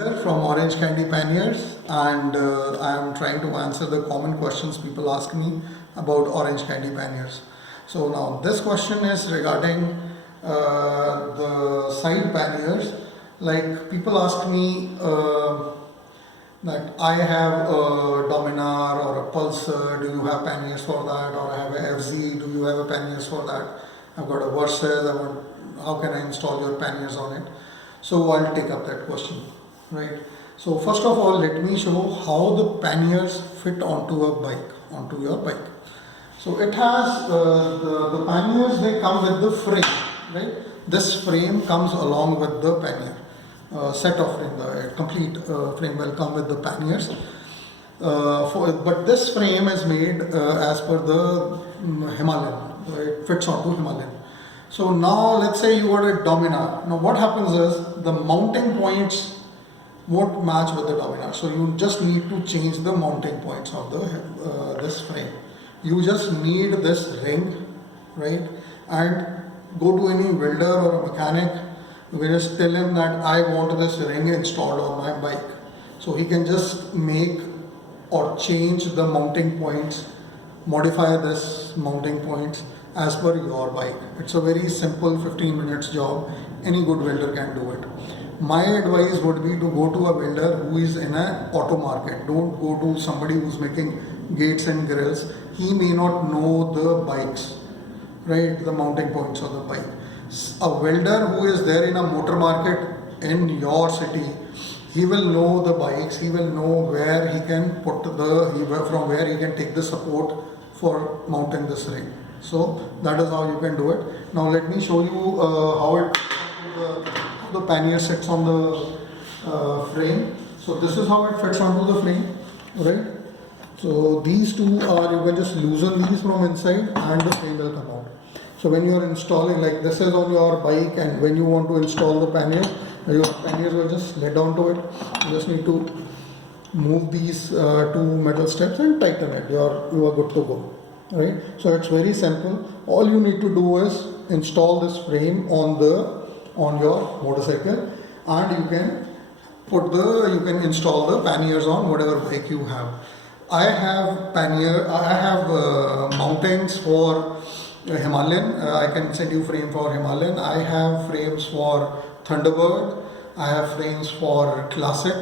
From Orange Candy Panniers, and I am trying to answer the common questions people ask me about Orange Candy Panniers. So now this question is regarding the side panniers. Like people ask me that I have a Dominar or a Pulsar, do you have panniers for that? Or I have a FZ, do you have a panniers for that? I've got a Versus, how can I install your panniers on it? So I'll take up that question. Right. So first of all, let me show how the panniers fit onto a bike, onto your bike. So it has the panniers. They come with the frame, right? This frame comes along with the pannier set of frame. The complete frame will come with the panniers. But this frame is made as per the Himalayan. It fits onto Himalayan. So now let's say you got a Dominar. Now what happens is the mounting points won't match with the Dominar. So you just need to change the mounting points of the this frame. You just need this ring, right? And go to any welder or a mechanic. You can just tell him that I want this ring installed on my bike. So he can just make or change the mounting points, modify this mounting points as per your bike. It's a very simple 15 minutes job. Any good welder can do it. My advice would be to go to a welder who is in an auto market. Don't go to somebody who's making gates and grills. He may not know the bikes, right? The mounting points of the bike. A welder who is there in a motor market in your city, he will know the bikes. He will know where he can put from where he can take the support for mounting this ring. So that is how you can do it. Now let me show you how the pannier sits on the frame. So this is how it fits onto the frame, right? So these two are, you can just loosen these from inside and the frame will come out. So when you are installing, like this is on your bike, and when you want to install the panniers, your panniers will just let down to it. You just need to move these two metal steps and tighten it. You are good to go, right? So it's very simple. All you need to do is install this frame on your motorcycle, and you can install the panniers on whatever bike you have. I have mountings for Himalayan. I can send you frame for Himalayan. I have frames for Thunderbird. I have frames for Classic,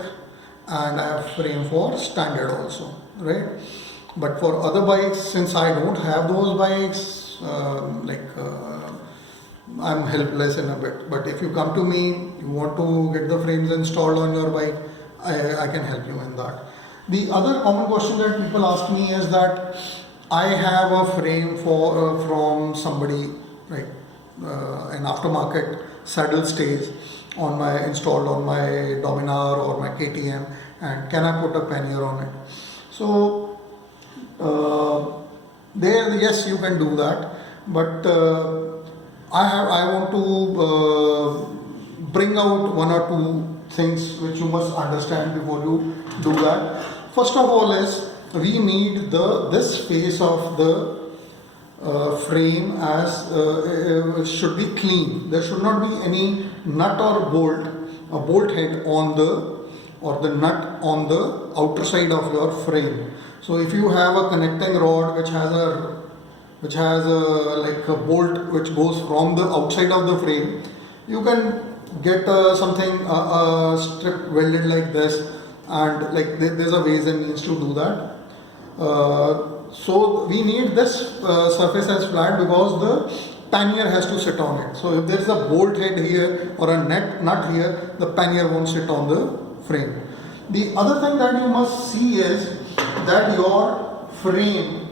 and I have frame for Standard also, right? But for other bikes, since I don't have those bikes, I'm helpless in a bit. But if you come to me, you want to get the frames installed on your bike, I can help you in that. The other common question that people ask me is that I have a frame from somebody, right, an aftermarket saddle stage installed on my Dominar or my KTM, and can I put a pannier on it? So yes, you can do that, but I want to bring out one or two things which you must understand before you do that. First of all is we need this face of the frame it should be clean. There should not be any nut or bolt head on the nut on the outer side of your frame. So if you have a connecting rod which has a bolt which goes from the outside of the frame, you can get something strip welded like this, and there's a ways and means to do that. So we need this surface as flat because the pannier has to sit on it. So if there's a bolt head here or a nut here, the pannier won't sit on the frame. The other thing that you must see is that your frame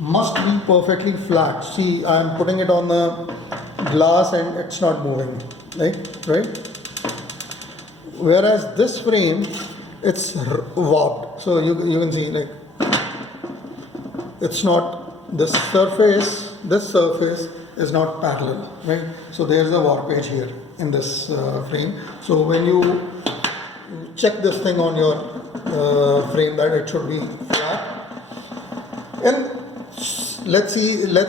must be perfectly flat. See, I am putting it on the glass and it's not moving, right? Whereas this frame, it's warped. So you can see, it's not, this surface is not parallel, right? So there's a warpage here in this frame. So when you check this thing on your frame that it should be flat, and let's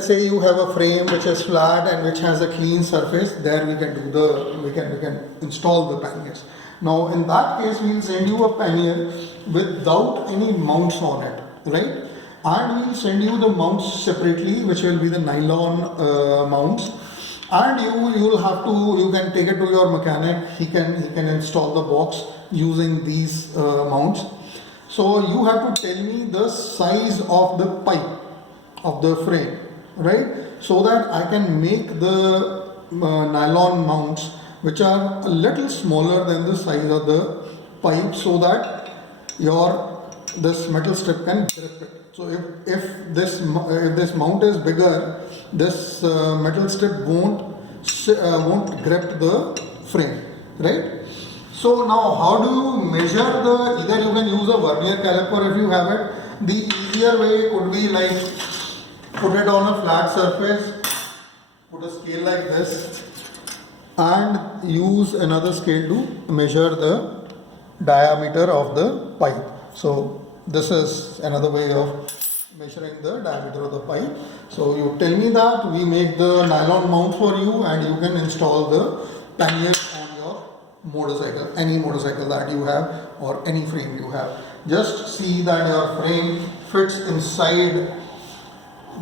say you have a frame which is flat and which has a clean surface, there we can install the panniers. Now in that case we'll send you a pannier without any mounts on it, right? And we'll send you the mounts separately, which will be the nylon mounts. And you can take it to your mechanic. He can install the box using these mounts. So you have to tell me the size of the pipe of the frame, right? So that I can make the nylon mounts which are a little smaller than the size of the pipe, so that this metal strip can grip it. So if this mount is bigger, this metal strip won't grip the frame, right? So now how do you measure either you can use a vernier caliper if you have it. The easier way could be like put it on a flat surface, put a scale like this, and use another scale to measure the diameter of the pipe. So this is another way of measuring the diameter of the pipe. So you tell me that, we make the nylon mount for you, and you can install the panniers on your motorcycle, any motorcycle that you have or any frame you have. Just see that your frame fits inside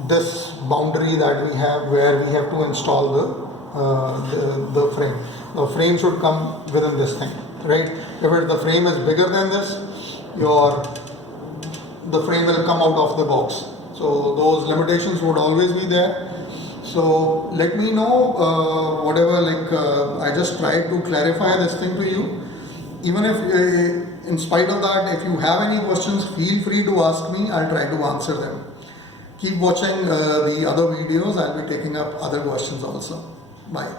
this boundary that we have, where we have to install the frame. The frame should come within this thing, right? If the frame is bigger than this, the frame will come out of the box. So those limitations would always be there. So let me know whatever, I just tried to clarify this thing to you. Even if in spite of that, if you have any questions, feel free to ask me. I'll try to answer them. Keep watching the other videos. I'll be taking up other questions also. Bye.